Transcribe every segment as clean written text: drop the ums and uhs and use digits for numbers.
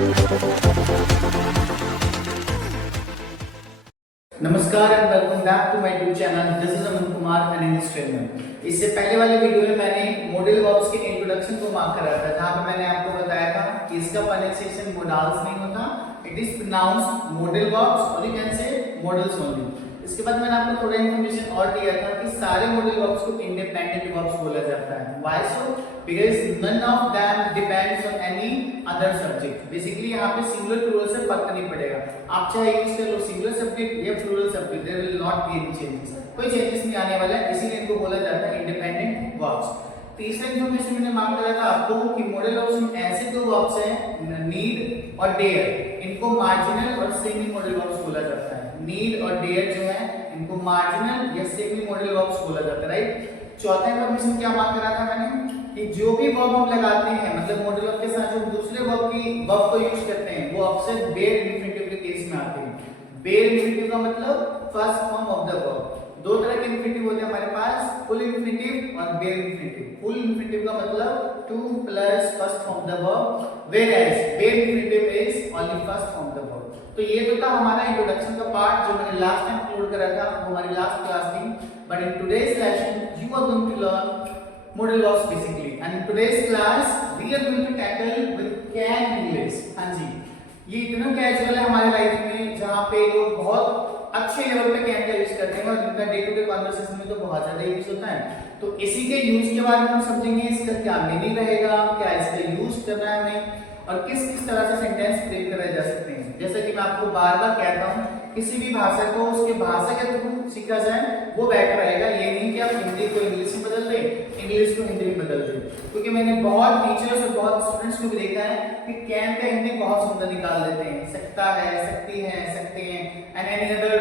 नमस्कार and welcome back to my YouTube channel. This is Aman Kumar and English trainer. इससे पहले वाले वीडियो में मैंने मॉडल वर्ब्स के इंट्रोडक्शन को मार्क करा था, जहां पे मैंने आपको बताया था कि इसका प्रोनाउंसिएशन मोडाल्स नहीं होता, it is pronounced modal verbs और you can say modals only. इसके बाद मैंने आपको थोड़ा इन्फॉर्मेशन और दिया था कि सारे मॉडल वर्ब्स को इंडिपेंडेंट वर्ब्स बोला जाता है। Why so? Because none of them depends on any other subject. Basically यहाँ पे सिंगुलर प्लूरल से फर्क नहीं पड़ेगा, आप चाहे यूज कर लो सिंगुलर सब्जेक्ट या plural subject, there will not be any changes, कोई चेंजेस नहीं आने वाला है, इसीलिए इनको बोला जाता है इंडिपेंडेंट वर्ब्स। तीसरा इन्फॉर्मेशन मैंने मार्क करा था आपको कि मॉडल वर्ब्स में ऐसे दो वर्ब्स हैं, नीड और डेयर, इनको मार्जिनल और सेमी मॉडल वर्ब्स बोला जाता है। नीड और डेयर जो है इनको मार्जिनल या सेमी मॉडल वर्ब्स बोला जाता है, राइट। चौथा इन्फॉर्मेशन क्या मार्क करा था मैंने कि जो भी वर्ब हम लगाते हैं, मतलब मॉडल वर्ब के साथ जो दूसरे वर्ब को यूज करते हैं, वो अक्सर बेयर इंफिनिटिव के केस में आते हैं। बेयर इंफिनिटिव का मतलब first form of the verb. दो तरह के इंफिनिटिव होते हैं हमारे पास, फुल इंफिनिटिव और बेयर इंफिनिटिव। फुल इंफिनिटिव का मतलब to plus first form of the verb, whereas bare infinitive is only first form of the verb. तो ये तो था हमारा इंट्रोडक्शन का पार्ट जो मैंने लास्ट टाइम अपलोड करा था, वो हमारी लास्ट क्लास थी। But in today's session you are going to learn modal verbs basically, and in today's class we are going to tackle with can English। हाँ जी, ये इतना कैजुअल है हमारे लाइफ में, जहाँ पे लोग बहुत अच्छे लेवल पे कैन का यूज करते हैं और उनका डे टू डे कन्वर्सेशन में तो बहुत ज्यादा यूज होता है। तो इसी के यूज के बारे में हम समझेंगे, इसका क्या मीनिंग रहेगा, क्या इसका यूज करना है हमें, और किस किस तरह से सेंटेंस फ्रेम कराए जा सकते हैं। जैसा कि मैं आपको बार बार कहता हूँ, किसी भी भाषा को उसके भाषा के थ्रू सीखा जाए वो बेटर रहेगा। ये नहीं कि आप हिंदी को इंग्लिश में बदल दें, इंग्लिश को हिंदी में बदल दें, क्योंकि मैंने बहुत टीचर्स और बहुत स्टूडेंट्स को भी देखा है कि कैन का हिंदी बहुत सुंदर निकाल देते हैं, सकता है, सकती है, सकते हैं and any other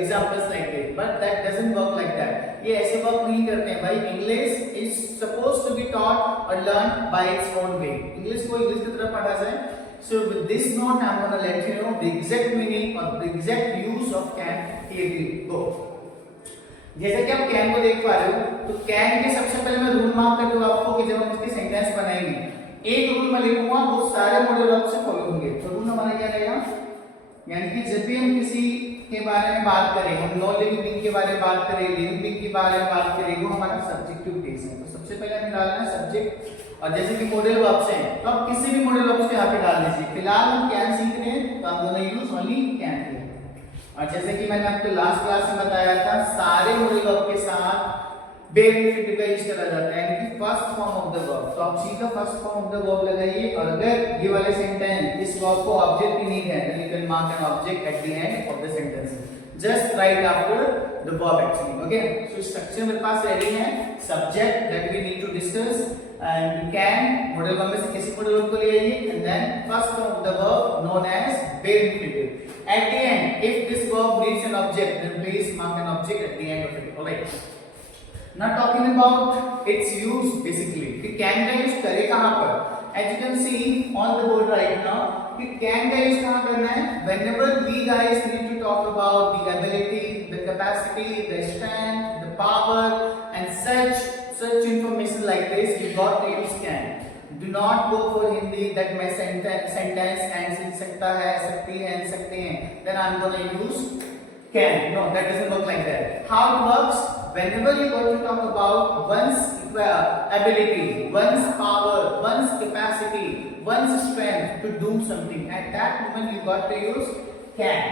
examples like that, but that doesn't work like that. ये ऐसे वर्क नहीं करते हैं भाई। English is supposed to be taught और learn by its own way. English को इंग्लिश की तरह पढ़ा जाए। So with this note, I'm going to let you know the exact meaning or the exact use of can. Here we go. जैसे कि आप can को देख पा रहे हो, तो can के सबसे पहले मैं रूल मार्क कर दूं आपको कि जब हम इसके सेंटेंस बनाएंगे, एक रूल मैं लिखूंगा वो सारे मॉडल वर्ब से फॉलो होंगे। तो रूल हमारा क्या रहेगा, यानी कि जब भी हम किसी के बारे में बात करें, हम नॉन लिविंग बीइंग के बारे में बात करें, लिविंग बीइंग के बारे में बात करें, वो हमारा सब्जेक्टिव केस है। तो सबसे पहले हमें डालना है सब्जेक्ट, और जैसे कि मॉडल वर्ब्स हैं तो आप किसी भी मॉडल वर्ब्स को यहाँ पे डाल दीजिए। फिलहाल हम कैन सीख रहे हैं तो हम गोना यूज ओनली कैन के। और जैसे कि मैंने आपको लास्ट क्लास में बताया था, सारे मॉडल वर्ब के साथ बेयर इंफिनिटिव का यूज करा जाता है, यानी कि first form of the verb. तो आप सीधा first form of the verb लगाइए, और अगर ये वाले सेंटेंस इस वर्ब को ऑब्जेक्ट भी नहीं है, then you can mark an object at the end of the sentence just right after the verb actually। okay, so structure मेरे पास रेडी है। Subject that we need to discuss, and can modal verb में से किसी modal verb को ले आइए, and then first form of the verb known as bare infinitive। at the end if this verb needs an object, then please mark an object at the end of it। alright, now talking about its use basically, कि can का use करें कहां पर। as you can see on the board right now, कि can का use कहां करना है, whenever we guys need to talk about the ability, the capacity, the strength, the power and such information like this, you got to use can। do not go for Hindi that my sentence ends in सकता है, सकती है, सकते हैं, then I'm gonna use can। no, that doesn't work like that। how it works, whenever you got to talk about one's ability, one's power, one's capacity, one's strength to do something, at that moment you got to use can।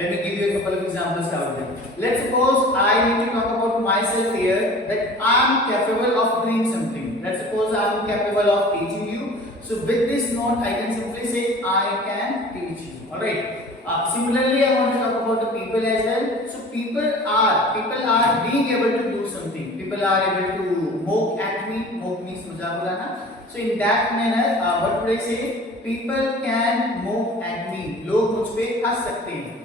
let me give you a couple of examples out there। let's suppose I need to talk about myself here, that I am capable of doing something। let's suppose I am capable of teaching you, so with this note I can simply say I can teach you। all right, similarly I want to talk about the people as well। so people are being able to do something, people are able to mock at me, mock means मजाक उड़ाना। so in that manner what would I say, people can mock at me, लोग मुझ पे हंस सकते हैं।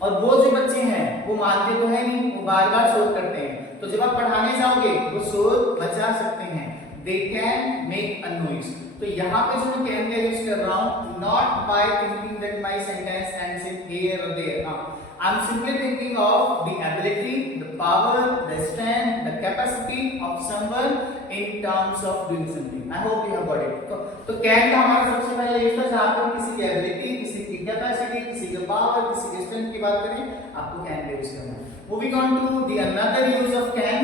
और वो जो बच्चे हैं वो मानते तो है नहीं, वो बार बार शोर करते हैं, तो जब आप पढ़ाने जाओगे वो शोर बचा सकते हैं, they can make a noise। तो यहाँ पे जो मैं can का यूज कर रहा हूँ, not by thinking that my sentence ends in here or there। I'm simply thinking of the ability, the power, the strength, the capacity of someone in terms of doing something. I hope you have got it. तो can का हमारा सबसे पहले use था जहां पर किसी की एबिलिटी, किसी की कैपेसिटी, किसी के पावर, किसी के स्ट्रेंथ की बात करें, आपको कैन का यूज करना है. Moving on to the another use of can.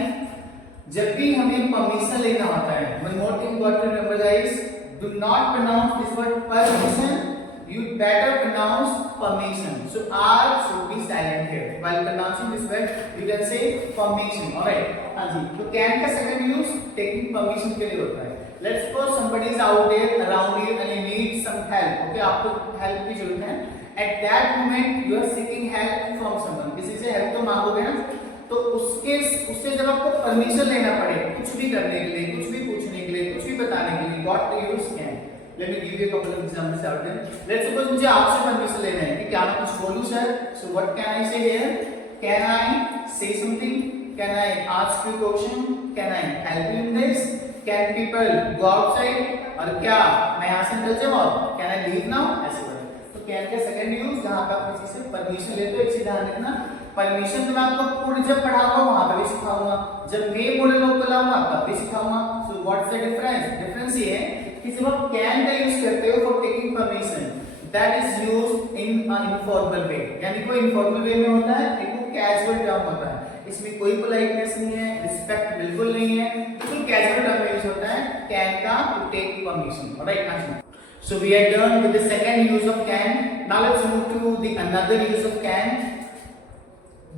जब भी हमें परमिशन लेना होता है, one more thing got to remember guys, do not pronounce this word permission. You better pronounce permission. So R should be silent here. While pronouncing this word, you can say permission. Alright. हाँ जी. तो can का second use taking permission के लिए होता है. Let's suppose somebody is out there around you and you need some help. Okay, आपको help की जरूरत है. At that moment, you are seeking help from someone. किसी से help तो मांगोगे ना? तो उससे जब आपको परमिशन लेना पड़े, कुछ भी करने के लिए, कुछ भी पूछने के लिए, कुछ भी बताने के लिए, got to use can. Let me give you a couple of examples out there. Let's suppose मुझे आपसे परमिशन लेना है कि क्या मैं कुछ बोलूं sir? So what can I say here? Can I say something? Can I ask you a question? Can I help you in this? Can people go outside? और क्या मैं यहाँ से निकल जाऊँ? Can I leave now? ऐसे बोले. तो can का second use जहाँ पे आप किसी से परमिशन लेते हो, एक चीज ध्यान रखना, परमिशन तो मैं आपको पूर्ण जब पढ़ाऊंगा वहां पे भी सिखाऊंगा, जब मैं मॉडल को बुलाऊंगा तब भी सिखाऊंगा. So what's the difference? Difference ये है कि जब आप can का यूज करते हो for taking permission, that is used in an informal way. यानी कोई informal way में होता है, एक वो casual term होता है. इसमें कोई politeness नहीं है, respect बिल्कुल नहीं है, बिल्कुल casual term में यूज होता है can का to take permission. Alright, so we are done with the second use of can. Now let's move to the another use of can.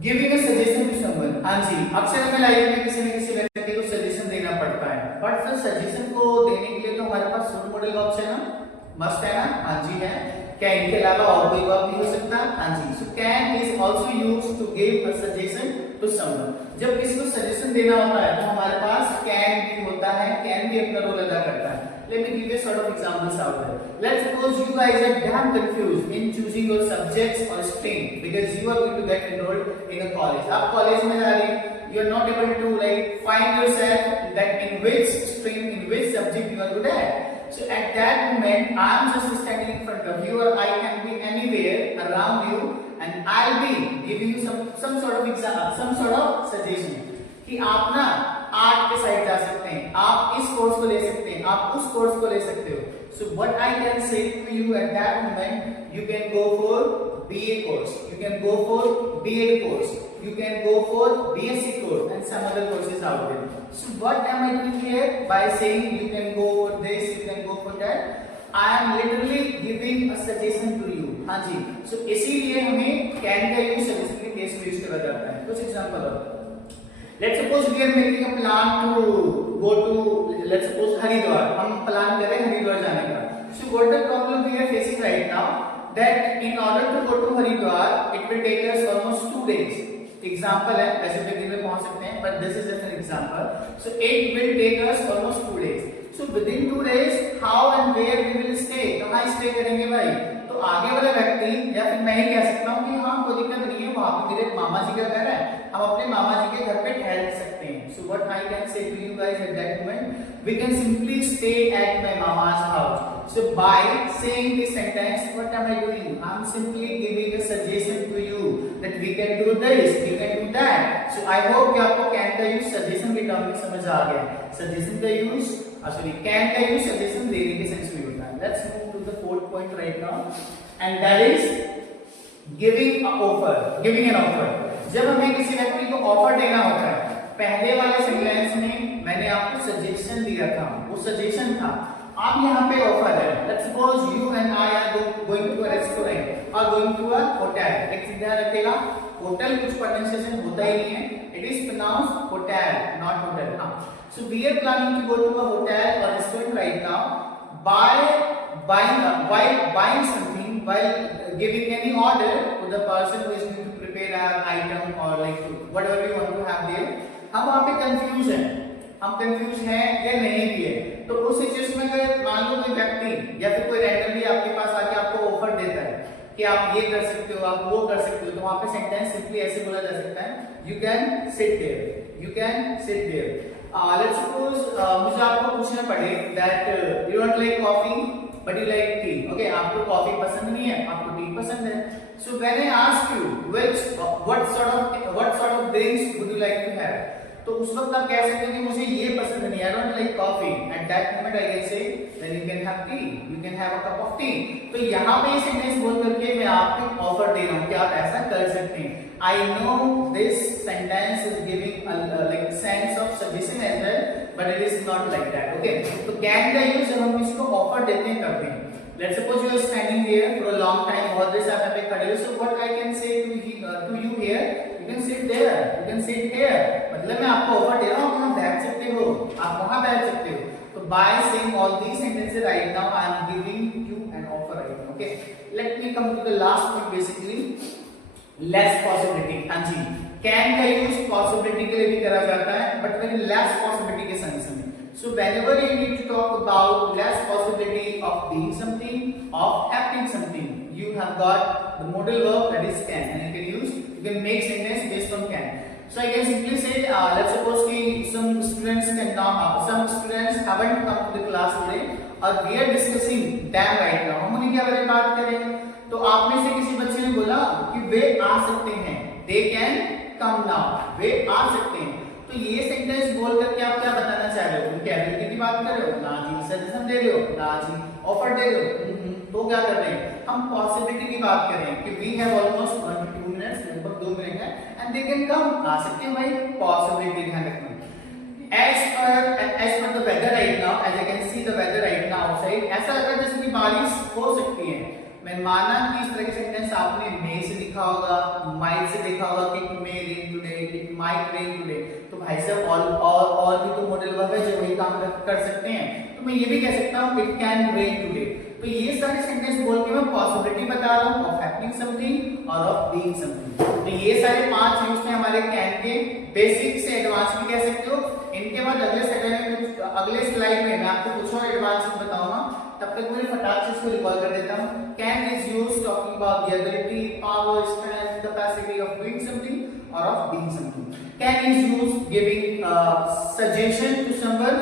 Giving a suggestion to someone. हाँ जी, अक्सर हमें life में किसी न किसी व्यक्ति को सजेशन देना पड़ता है, बट सर सजेशन को देने के लिए तो हमारे पास रोल मॉडल वर्ब्स है ना, मस्ट है ना. हाँ जी है. क्या इनके अलावा और कोई वर्ब नहीं हो सकता? हाँ जी. So can is also used to give a suggestion to someone. जब किसी को सजेशन देना होता है तो हमारे पास can भी होता है, can भी अपना रोल अदा करता है. Let me give you sort of examples out there. Let's suppose you guys are damn confused in choosing your subjects or stream because you are going to get enrolled in a college. आप college में जा रहे हैं, you are not able to like find yourself that in which stream, in which subject you are good at. So at that moment, I am just standing in front of you, or I can be anywhere around you, and I'll be giving you some sort of example, some sort of suggestion कि आप ना art के side जा सकते हैं, आप इस course को ले सकते हैं, आप उस कोर्स को ले सकते हो. So what I can say to you at that moment, you can go for BA course, you can go for BA course, you can go for BSc course and some other courses out there. So what am I doing here by saying you can go for this, you can go for that? I am literally giving a suggestion to you. हाँ जी. So इसीलिए हमें can का use suggestion के case में use करा जाता है. कुछ एग्जांपल और. Let's suppose we are making a plan to go to, let's suppose Haridwar. हम प्लान कर रहे हैं हरिद्वार जाने का. So what the problem we are facing right now, that in order to go to Haridwar, it will take us almost 2 days. Example है, ऐसे भी दिन में पहुंच सकते हैं, but this is just an example. So it will take us almost 2 days. So within 2 days, how and where we will stay? कहाँ stay करेंगे भाई? तो आगे वाला व्यक्ति या फिर मैं ही कह सकता हूँ कि हाँ कोई दिक्कत नहीं है, वहां पे मेरे मामा जी का घर है, हम अपने मामा जी के घर पे ठहर सकते हैं. So what I can say to you guys at that moment, we can simply stay at my mama's house. So by saying this sentence, what am I doing? I am simply giving a suggestion to you that we can do this, we can do that. So I hope कि आपको can का use suggestion के term में समझ आ गया. Suggestion का use, sorry, can का use suggestion देने के सेंस में होता है. Let's move to the fourth point right now, and that is giving an offer. Giving an offer. जब हमें किसी व्यक्ति को ऑफर देना होता है, पहले वाले सेंटेंस में मैंने आपको सजेशन दिया था, वो सजेशन था. अब यहाँ पे ऑफर है. Let's suppose you and I are going to a restaurant or going to a hotel. एक चीज ध्यान रखिएगा, होटल कुछ प्रोनाउंसिएशन होता ही नहीं है. It is pronounced hotel, not hotel. हाँ. So we are planning to go to a hotel or restaurant right now. While buying something, while giving any order to the person who is going to prepare an item or like whatever we want to have there, हम वहाँ पे confuse हैं, हम confuse हैं या नहीं भी है. तो उस सिचुएशन में अगर मान लो कोई व्यक्ति या फिर कोई रैंडमली आपके पास आके आपको ऑफर देता है कि आप ये कर सकते हो, आप वो कर सकते हो, तो वहाँ पे सेंटेंस सिंपली ऐसे बोला जा सकता है, you can sit there, you can sit there. Let's suppose मुझे आपको पूछना पड़े that you don't like coffee, but you like tea. Okay, आपको कॉफी पसंद नहीं है, आपको टी पसंद है। So when I ask you what sort of drinks would you like to have, तो उस वक्त आप कह सकते हो कि मुझे ये पसंद नहीं, I don't like coffee. At that moment I can say then you can have tea, you can have a cup of tea. तो यहाँ पे ये सेंटेंस बोल करके मैं आपको ऑफर दे रहा हूँ कि आप ऐसा कर सकते हैं। I know this sentence is giving like sense of suggestion as well, but it is not like that. Okay, तो कैन का यूज जब हम इसको ऑफर देते हैं करते हैं। Let's suppose you are standing here for a long time, बहुत देर से आप यहाँ पे खड़े हो, so what I can say to you here, you can sit there, you can sit here, मतलब मैं आपको ऑफर दे रहा हूँ, आप वहाँ बैठ सकते हो, आप वहाँ बैठ सकते हो। तो by saying all these sentences right now, I am giving you an offer right now. Okay, let me come to the last point, basically less possibility। हाँ जी, can का यूज possibility के लिए भी करा जाता है, but very less possibility के sense में। So whenever you need to talk about less possibility of being something, of happening something, you have got the modal verb that is can, and you can make sentence based on can. So I can simply say, let's suppose कि some students haven't come to the class today, और we are discussing them right now. हम उन्हीं के बारे में बात करें, तो आप में से किसी बच्चे ने बोला कि वे आ सकते हैं, they can come now, वे आ सकते हैं। तो ये सेंटेंस बोल करके आप क्या बताना चाह रहे हो? उनके एबिलिटी की बात कर रहे हो? ना जी। सजेशन दे रहे हो? ना जी। ऑफर दे रहे हो? तो क्या कर रहे हैं? हम पॉसिबिलिटी की बात कर रहे हैं कि we have almost 1 to 2 minutes, लगभग 2 मिनट है, एंड दे कैन कम, आ सकते हैं भाई। पॉसिबिलिटी ध्यान रखना। as per the weather right now, as I can see the weather right now outside, ऐसा लग रहा है जैसे कि बारिश हो सकती है। मैं माना कि इस तरह के सेंटेंस आपने मे से लिखा होगा, माइट से देखा होगा कि it may rain today, it might rain today. तो भाई साहब और भी तो मॉडल वर्ब है जो वही काम कर सकते हैं। तो मैं ये भी कह सकता हूँ इट कैन रेन टुडे। तो ये सारे सेंटेंस बोल के मैं पॉसिबिलिटी बता रहा हूँ ऑफ हैपनिंग समथिंग और ऑफ बीइंग समथिंग। तो ये सारे 5 यूज थे हमारे कैन के, बेसिक से एडवांस भी कह सकते हो। इनके बाद अगले स्लाइड में मैं आपको कुछ और एडवांस बताऊंगा, तब तक मैं फटाक से इसको रिकॉल कर देता हूँ। Can is used talking about the ability, power, strength, capacity of doing something और of being something. Can is used giving suggestion to someone,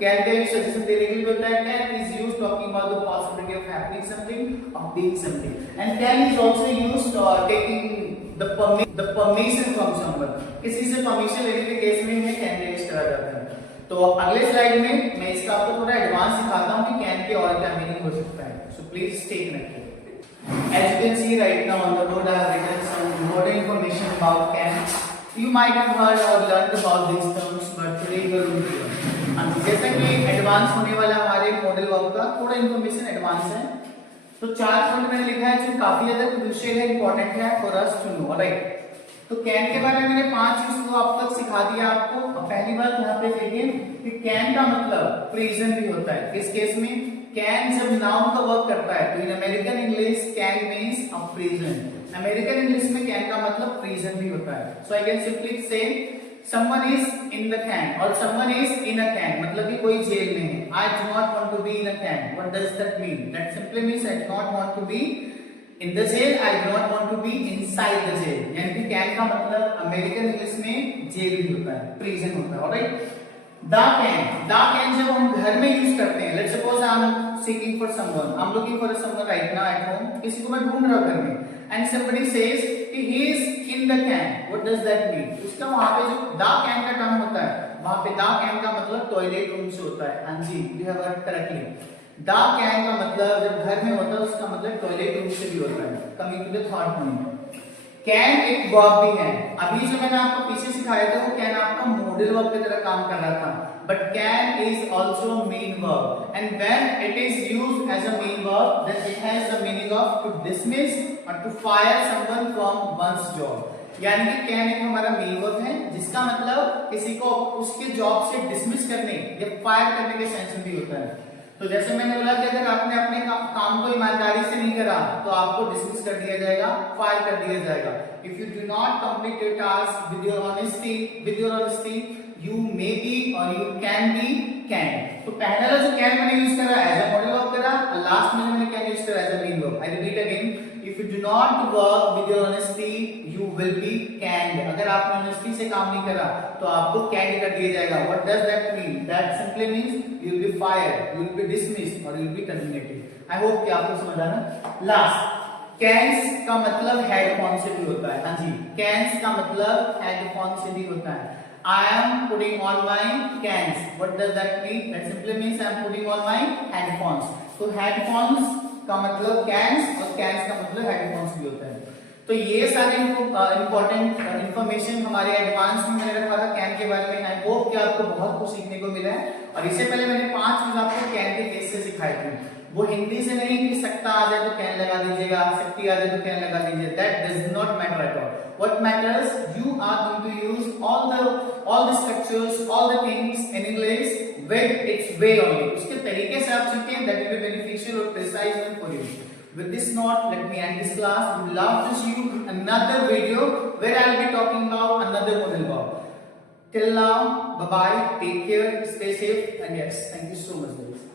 can का यूज सजेशन देने के लिए होता है। Can is used talking about the possibility of happening something, of being something. And can is also used taking the permission from someone, किसी से permission लेने के केस में इन्हें कैन का यूज करा जाता है। तो अगले स्लाइड में मैं इसका आपको थोड़ा एडवांस दिखाता हूं कि कैन के और क्या मीनिंग हो सकता है। So please stay connected. As you can see right now on the board, I have written some more information about can. You might have heard or learned about these terms, but today we are going to learn. जैसा कि advance होने वाला हमारे modal verb का थोड़ा information advance है, तो 4 point मैंने लिखा है जो काफी ज्यादा क्रूशियल है, इंपॉर्टेंट है for us to know. Right, तो कैन के बारे में मैंने 5 यूज तो अब तक सिखा दिया आपको। पहली बात यहाँ पे देखिए कि कैन का मतलब प्रेजेंट भी होता है। किस केस में? कैन जब नाउन का वर्क करता है, तो in American English can means a present. American English में कैन का मतलब प्रेजेंट भी होता है। सो आई कैन सिंपली से someone is in the can और someone is in a can, मतलब कि कोई जेल में है। I do not want to be in a can. What does that mean? That simply means I do not want to be in the jail. I do not want to be inside the jail. यानी कि can का मतलब American English में jail भी होता है, prison होता है। ऑलराइट, the can जब हम घर में यूज करते हैं, let's suppose I am seeking for someone, I am looking for someone right now at home, किसी को मैं ढूंढ रहा हूँ घर में, and somebody says कि he is in the can. What does that mean? उसका वहाँ पे जो the can का टर्म होता है, वहाँ पे the can का मतलब टॉयलेट रूम से होता है। हाँ जी, you have heard correctly. the can का मतलब जब घर में होता है उसका मतलब टॉयलेट रूम से भी होता है। Coming to the third point, can एक वर्ब भी है। अभी जो मैंने आपको पीछे सिखाया था वो कैन आपका मॉडल वर्ब की तरह काम कर रहा था, but can is also main verb, and when it is used as a main verb then it has the meaning of to dismiss और to fire someone from one's job. यानी कि can एक हमारा मेन वर्ब है जिसका मतलब किसी को उसके जॉब से डिसमिस करने या फायर करने के सेंस में भी होता है। तो जैसे मैंने बोला कि अगर आपने अपने काम को ईमानदारी से नहीं करा तो आपको डिसमिस कर दिया जाएगा, फायर कर दिया जाएगा। If you do not complete your task with your honesty you may be और यू कैन बी कैन। तो पहला जो कैन मैंने यूज करा एज अ मॉडल वर्ब करा, और लास्ट में मैंने कैन यूज करा as a main verb. I repeat again, if you do not work with your honesty you will be canned. अगर आपने ऑनेस्टी से काम नहीं करा तो आपको canned कर दिया जाएगा. What does that mean? That simply means you will be fired, you will be dismissed or you will be terminated. I hope कि आपको समझ आ रहा. Last, cans का मतलब head phone से भी होता है. हाँ जी, cans का मतलब head phone से भी होता है. I am putting on my cans. What does that mean? That simply means I am putting on my headphones. So headphones का मतलब cans और cans का मतलब headphones भी होता है. तो ये सारे इंपॉर्टेंट इंफॉर्मेशन हमारे एडवांस में मैंने रखा था कैन के बारे में. आई होप कि आपको बहुत कुछ सीखने को मिला है. और इससे पहले मैंने 5 चीज आपको कैन के केस से सिखाई थी. वो हिंदी से नहीं कि सकता आ जाए तो कैन लगा दीजिएगा, शक्ति आ जाए तो कैन लगा दीजिए. That does not matter at all. What matters, you are going to use all the structures, all the things in English with its way only. उसके तरीके से आप सीखें, that will be beneficial or precise one for you. With this note, let me end this class. We would love to see you in another video where I will be talking about another model verb. Till now, bye bye, take care, stay safe, and yes, thank you so much guys.